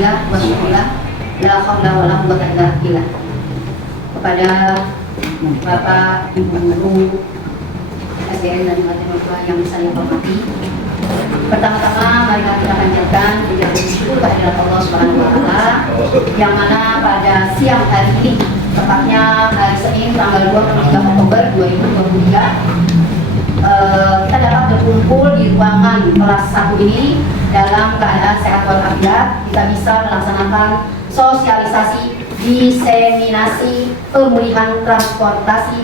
Alhamdulillah wassalillah la haula wala quwwata illa billah. Kepada Bapak, Ibu Guru, SDN dan Matematika yang saya hormati, pertama-tama mari kita panjatkan puja syukur kehadirat Allah Subhanahu wa taala yang mana pada siang hari ini, tepatnya hari Senin tanggal 23 Oktober 2023, kita dapat berkumpul di ruangan kelas 1 ini dalam keadaan sehat walafiat. Kita bisa melaksanakan sosialisasi, diseminasi, pemulihan transportasi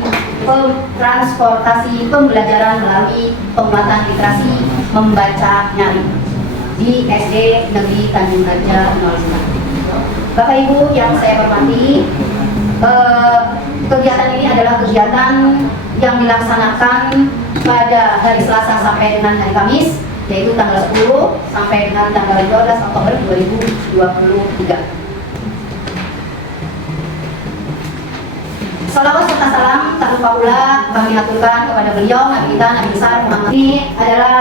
pembelajaran melalui penguatan literasi membaca nyari di SD Negeri Tanjung Raja 05. Bapak Ibu yang saya hormati, kegiatan ini adalah kegiatan yang dilaksanakan pada hari Selasa sampai dengan hari Kamis, yaitu tanggal 10 sampai dengan tanggal 12 Oktober 2023. Salawat serta salam tak lupa pula kami aturkan kepada beliau, Nabi kita, Nabi besar Muhammad. Ini adalah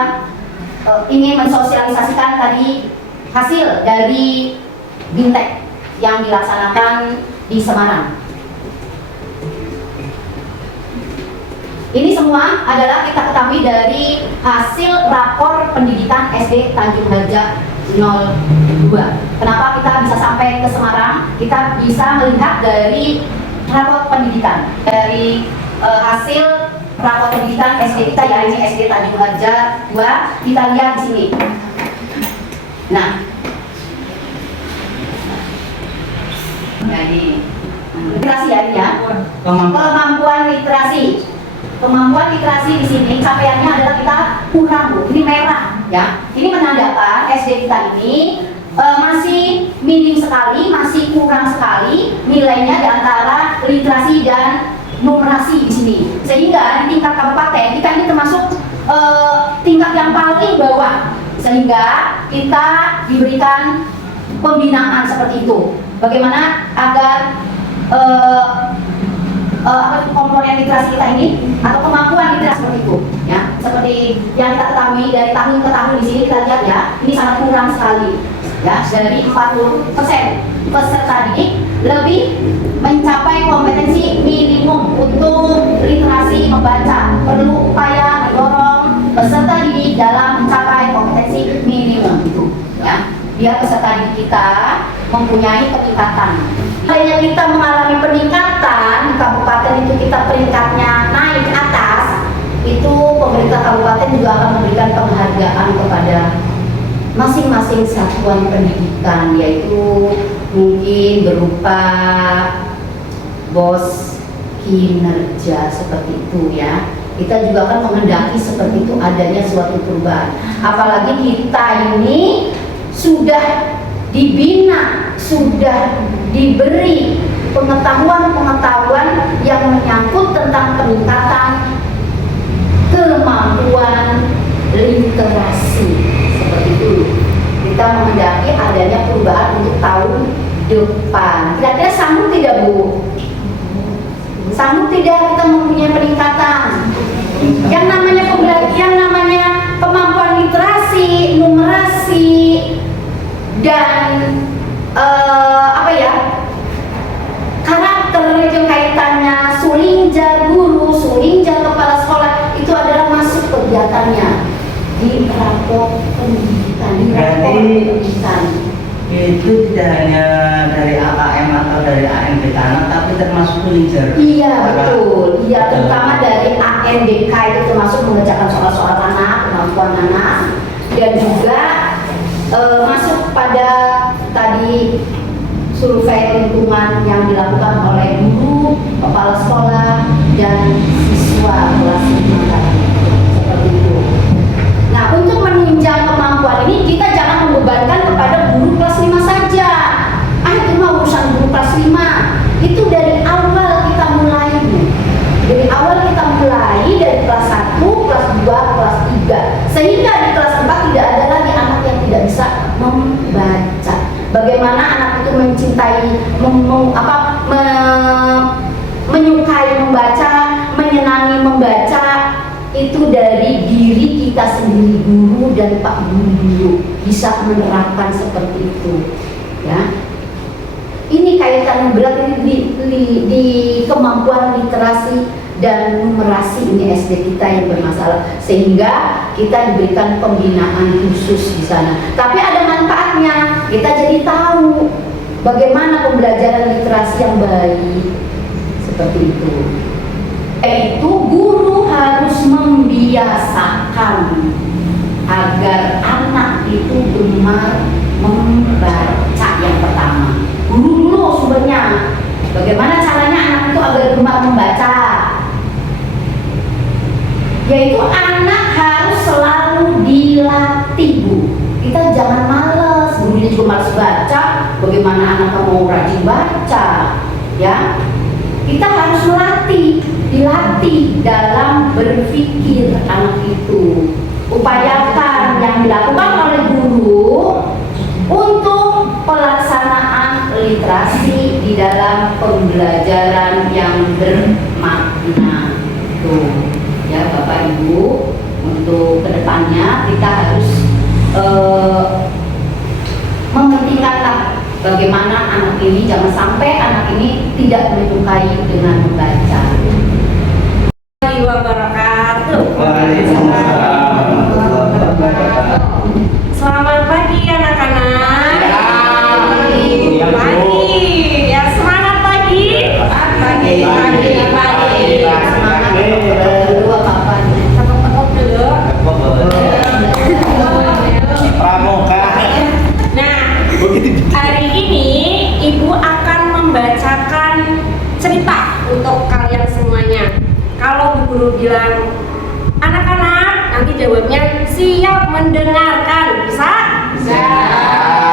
ingin mensosialisasikan tadi hasil dari Bintek yang dilaksanakan di Semarang. Ini semua adalah kita ketahui dari hasil rapor pendidikan SD Tanjung Harja 02. Kenapa kita bisa sampai ke Semarang? Kita bisa melihat dari rapor pendidikan, dari hasil rapor pendidikan SD kita, ya ini SD Tanjung Harja 2. Kita lihat di sini. Nah ini literasi ya, kemampuan literasi. Kemampuan literasi di sini capaiannya adalah kita kurang, Bu. Ini merah ya. Ini menandakan SD kita ini masih minim sekali, masih kurang sekali nilainya di antara literasi dan numerasi di sini. Sehingga di tingkat kabupaten kita ini termasuk tingkat yang paling bawah. Sehingga kita diberikan pembinaan seperti itu. Bagaimana agar komponen literasi kita ini atau kemampuan literasi seperti itu ya, seperti yang kita ketahui dari tahun ke tahun di sini kita lihat ya, ini sangat kurang sekali ya. Dari 40% peserta didik lebih mencapai kompetensi minimum untuk literasi membaca. Perlu upaya mendorong peserta didik dalam mencapai kompetensi minimum itu ya, biar peserta didik kita mempunyai peningkatan. Adanya kita mengalami peningkatan di kabupaten itu, kita peringkatnya naik ke atas, itu pemerintah kabupaten juga akan memberikan penghargaan kepada masing-masing satuan pendidikan, yaitu mungkin berupa bos kinerja seperti itu ya. Kita juga akan menghendaki seperti itu adanya suatu perubahan. Apalagi kita ini sudah dibina, sudah diberi pengetahuan-pengetahuan yang menyangkut tentang peningkatan kemampuan literasi seperti itu. Kita menghendaki adanya perubahan untuk tahun depan. Kira-kira sanggup tidak, Bu? Sanggup tidak kita mempunyai peningkatan? Yang namanya pembelajaran, namanya kemampuan literasi, numerasi, dan karakter itu kaitannya sulinja guru, sulinja kepala sekolah, itu adalah masuk kegiatannya di rapor pendidikan, di rapor pendidikan. Itu tidak hanya dari AKM atau dari AMBK, tapi termasuk sulinja. Iya betul, iya terutama dari AMBK itu termasuk mengerjakan soal-soal anak, kemampuan anak, dan juga masuk pada tadi survei lingkungan yang dilakukan oleh guru, kepala sekolah, dan siswa kelas 5 tadi. Seperti itu. Nah, untuk menunjang kemampuan ini kita jangan membebankan kepada guru kelas 5 saja. Itu mah urusan guru kelas 5. Itu dari awal kita mulai. Dari awal kita mulai dari kelas 1, kelas 2, kelas 3. Sehingga di kelas 4 tidak ada lagi anak yang tidak bisa membaca. Bagaimana anak itu mencintai, menyukai membaca, menyenangi membaca, itu dari diri kita sendiri, guru dan Pak Guru bisa menerapkan seperti itu. Ya, ini kaitan yang berat ini di kemampuan literasi dan numerasi ini SD kita yang bermasalah, sehingga kita diberikan pembinaan khusus di sana. Tapi ada manfaatnya, kita jadi tahu bagaimana pembelajaran literasi yang baik seperti itu. Yaitu guru harus membiasakan agar anak itu gemar membaca yang pertama. Guru dulu sumbernya. Bagaimana caranya anak itu agar gemar membaca? Yaitu anak harus selalu dilatih, Bu. Kita jangan males, gurunya juga males baca. Bagaimana anak mau rajin baca? Ya, kita harus dilatih dalam berpikir anak itu. Upayakan yang dilakukan oleh guru untuk pelaksanaan literasi di dalam pembelajaran yang bermakna. Tuh. Ya Bapak Ibu, untuk kedepannya kita harus mementingkanlah bagaimana anak ini, jangan sampai anak ini tidak menyukai dengan membaca. Selamat pagi anak-anak. Pagi. Ya, semangat pagi. Pagi. Dua papan. Tepuk-tepuk dulu. Pramuka. Nah, hari ini Ibu akan membacakan cerita untuk kalian semuanya. Kalau Bu Guru bilang, anak-anak, nanti jawabnya siap mendengarkan. Bisa? Bisa.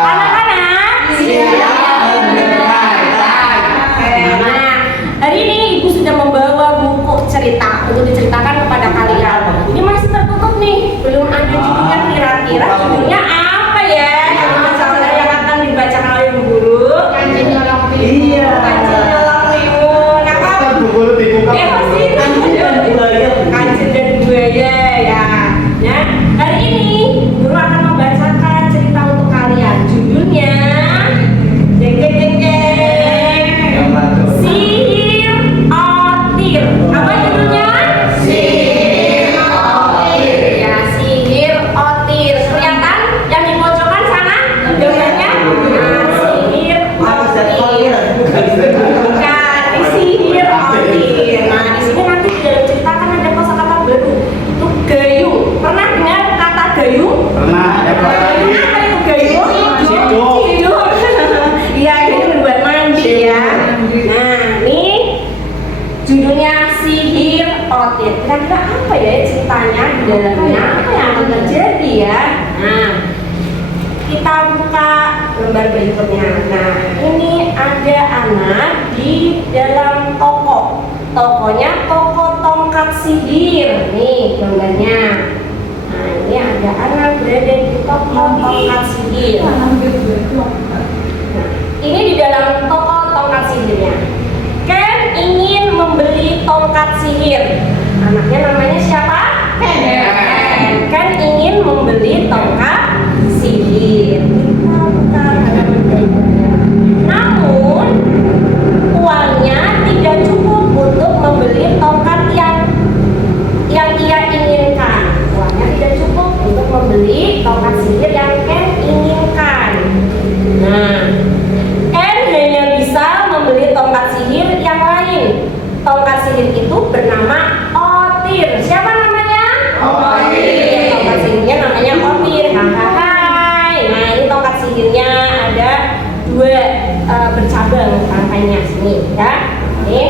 Anak-anak? Siap mendengarkan. Oke, nah, hari ini Ibu sudah membawa buku cerita untuk diceritakan kepada kalian. Ini masih tertutup nih, belum ada judulnya. Kira-kira judulnya apa ya? Yang akan dibacakan oleh Bu Guru? Iya. Kancil Nyolong Limun. Apa? Pasti kancil dan buaya ya. Nah, hari ini Guru akan membacakan cerita untuk kalian. Judulnya jeng jeng jeng jeng. Sihir Otir. Apa judulnya? Sihir Otir. Ya, Sihir Otir. Kelihatan yang di pojokan sana gambarnya? Nah, Sihir Otir. Bukan, di Sihir Otir. Nah, di sini nanti di dalam cerita kan ada kosakata baru. Itu gayung. Pernah dengar kata gayung? Pernah ada apa lagi? Apa itu gayung? Siduk. Siduk. Iya, gayung buat mandi ya. Nah, ini judulnya Sihir Otir. Kira-kira apa ya ceritanya di dalamnya? Apa yang akan terjadi ya? Nah, kita buka lembar berikutnya. Nah, ini ada anak di dalam toko. Tokonya toko tongkat sihir. Nih gambarnya. Nah, ini ada anak berada di toko tongkat sihir. Nah, ini di dalam toko tongkat sihirnya. Ken ingin membeli tongkat sihir. Anaknya namanya siapa? Ken. Ken ingin membeli tongkat sihir. Kita buka halaman berikutnya. Namun uangnya tidak cukup untuk membeli tongkat yang ia inginkan. Uangnya tidak cukup untuk membeli tongkat sihir yang Ken inginkan. Nah, Ken hanya bisa membeli tongkat sihir yang lain. Tongkat sihir itu bernama Otir. Siapa namanya? Otir. Tongkat sihirnya namanya Otir. Hai. Nah, ini tongkat sihirnya ada dua bercabang rangkainya sini ya. Ini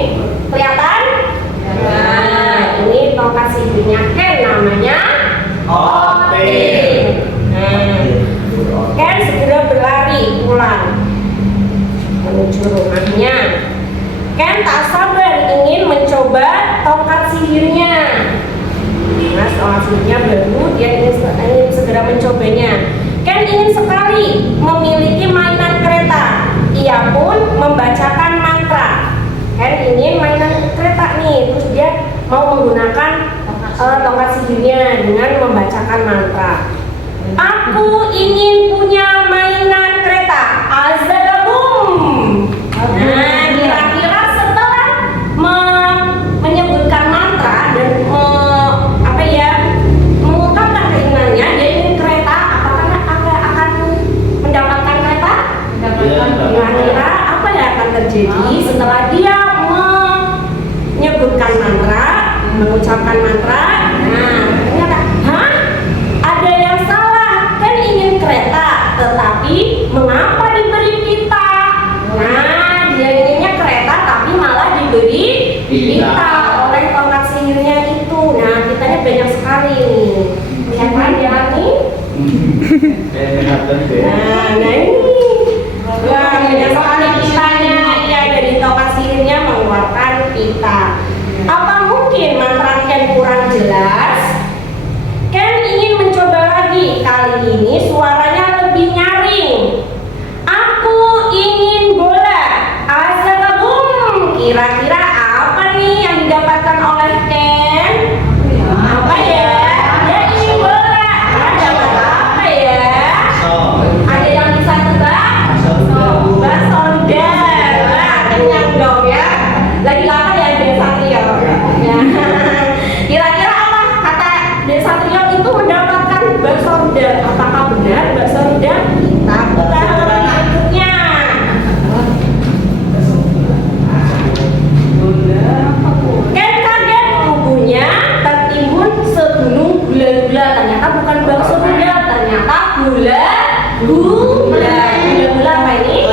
kelihatan? Nah, ini tongkat sihirnya Ken namanya Otir. Nah, Ken segera berlari pulang menuju rumahnya. Ken tak sabar ingin mencoba tongkat sihirnya. Nah, tongkat sihirnya baru, dia ingin segera mencobanya. Ken ingin sekali memiliki mainan kereta. Ia pun membacakan mantra. Ken ingin mainan kereta nih, terus dia mau menggunakan tongkat sihirnya dengan membacakan mantra. Aku ingin punya mainan kereta. Azan Jadi setelah dia menyebutkan mantra, mengucapkan mantra, nah ternyata, hah? Ada yang salah, kan ingin kereta, tetapi mengapa diberi pita? Nah, dia inginnya kereta, tapi malah diberi pita oleh tongkat sihirnya itu. Nah, pitanya banyak sekali nih. Lihat kan ya nih? Nah ini. Wah, banyak sekali pitanya. Iya, dari tongkat sihirnya mengeluarkan pita. Apa mungkin mantra Ken kurang jelas? Ken ingin mencoba lagi. Kali ini suaranya lebih nyaring. Aku ingin bola. Azabum. Kira-kira apa nih yang didapatkan oleh Ken? Apa ya? Dia ingin bola. Dapat apa ya? Ada yang bisa tebak? Basondar. Wah, kenyang dong ya. Lagi lapar ya Desa Trio. Ya. Kira-kira apa kata Desa Trio itu mendapatkan basondar? Apakah benar basondar? Kita buka berikutnya. Ken kaget, tubuhnya tertimbun segunung gula-gula. Ternyata bukan bakso gula, ternyata gula. Gula apa ini?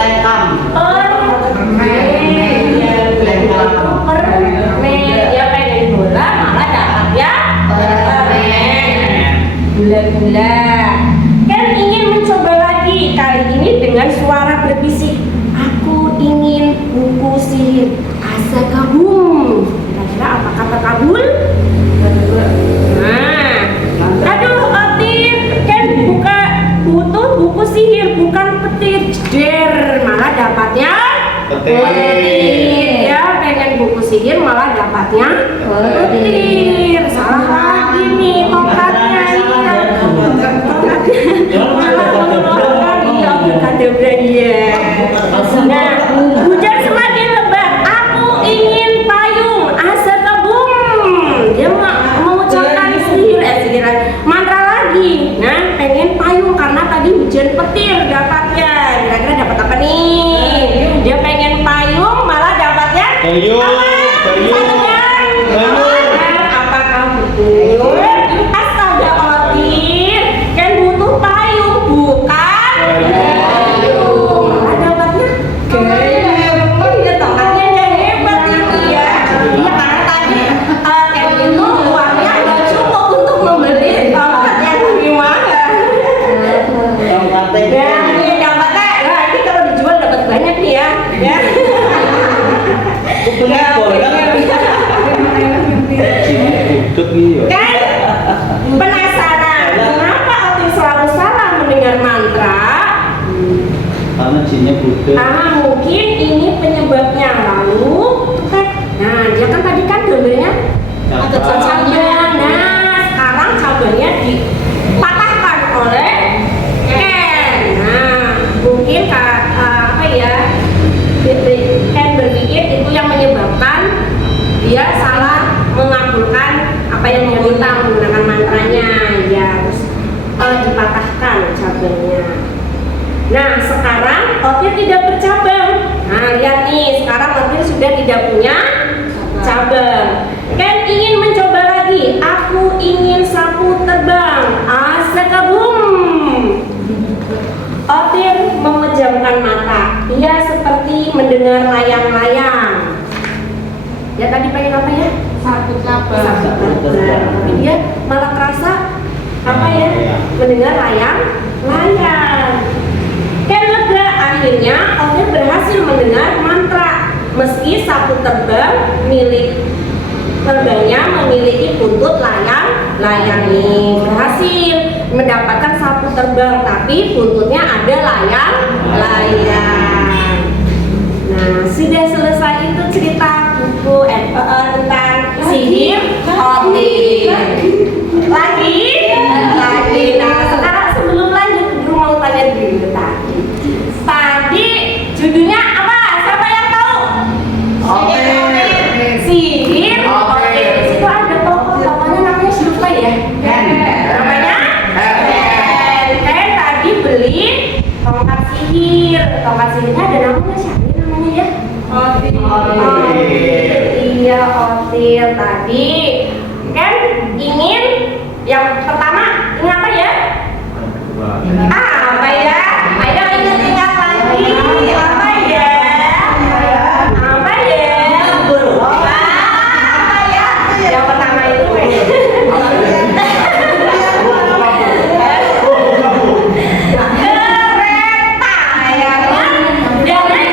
Dia pengen bola malah dapatnya permen. Gula-gula. Kan ingin mencoba lagi, kali ini dengan suara berbisik. Aku ingin buku sihir Azagabum. Kira-kira apakah terkabul? Nah, aduh Otir, kan butuh buku sihir bukan petir. Jeder, malah dapatnya petir. Ya, pengen buku sihir malah dapatnya petir. Salah lagi nih tongkatnya ini. Malah mengeluarkan dia berkata ya. Nah, hujan semakin lebat. Aku ingin payung Azagabum. Dia mengucapkan mantra lagi. Nah, pengen payung karena tadi hujan petir dapatnya. Kira-kira dapat apa nih? Dia pengen payung malah dapatnya apakah betul? Astaga Otir, kan butuh payung bukan payung. Malah dapatnya gayung. Oh iya, tongkatnya yang hebat ini ya. Iya, karena tadi Ken itu uangnya nggak cukup untuk membeli tongkat yang lebih mahal. Dan ini dapatnya, nah ini kalau dijual dapat banyak nih ya. Ya. Kan penasaran kenapa Otir selalu salah mendengar mantra? Karena jinnya butuh. Mungkin ini penyebabnya. Lalu nah dia kan tadi kan gambarnya ada cabangnya. Nah sekarang cabangnya dipatahkan oleh Ken. Nah mungkin apa ya, Ken berpikir itu yang menyebabkan dia salah mengabulkan apa yang dia minta menggunakan mantranya ya, terus dipatahkan cabangnya. Nah sekarang Otir tidak bercabang. Nah lihat nih, sekarang Otir sudah tidak punya cabang. Ken ingin mencoba lagi. Aku ingin sapu terbang Azagabum. Otir memejamkan mata. Ia seperti mendengar layang-layang. Ya tadi pengen apa ya? Sapu terbang. Tapi dia malah kerasa apa ya? Mendengar layang-layang. Ken lega, akhirnya Otir berhasil mendengar mantra. Meski sapu terbang terbangnya memiliki buntut layang-layang ini, berhasil mendapatkan sapu terbang, tapi buntutnya ada layang-layang. Nah, sudah selesai itu cerita buku tentang sihir Otir. Lagi. Nah, sekarang sebelum lanjut, Guru mau tanya dulu tadi judulnya apa? Siapa yang tahu? Sihir Otir. Di situ ada tokohnya namanya siapa ya? Namanya Ken tadi beli tongkat sihir. Tongkat sihirnya ada namanya siapa namanya ya? Iya, Otil tadi kan ingin yang pertama ingin apa ya? Apa ya? Ayo ingat-ingat lagi apa ya? Apa ya? Apa ya? Yang pertama itu kereta ya kan? Jangan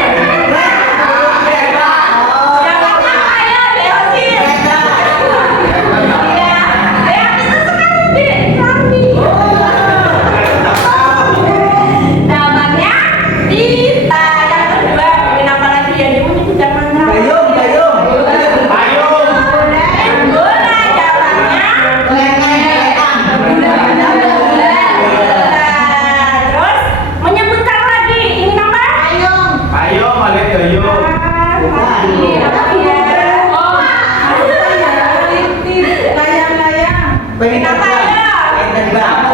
Pengen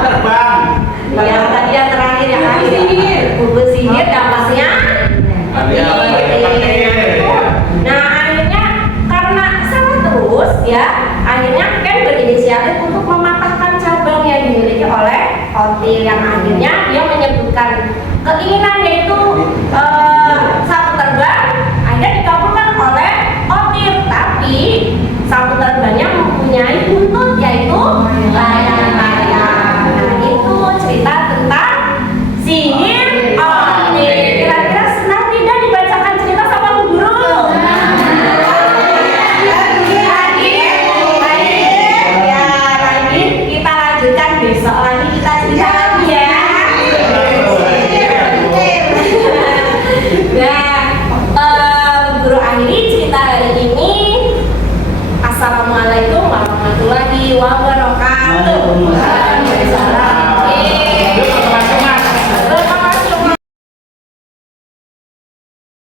terbang. yang tadi yang terakhir yang buku sihir dampaknya nah akhirnya karena salah terus ya akhirnya Ken berinisiatif untuk mematahkan cabang yang dimiliki oleh Otil yang akhirnya dia menyebutkan keinginan yaitu sapu terbang akhirnya dikabulkan oleh Otil tapi sapu terbangnya mempunyai buntut yaitu layang-layang. Nah, itu cerita tentang sihir Otil. Kira-kira senang tidak dibacakan cerita sama Bu Guru? Lagi kita lanjutkan besok lagi kita cerita lagi ya. Nah, Bu Guru akhiri cerita hari ini. Assalamualaikum warahmatullahi wabarakatuh.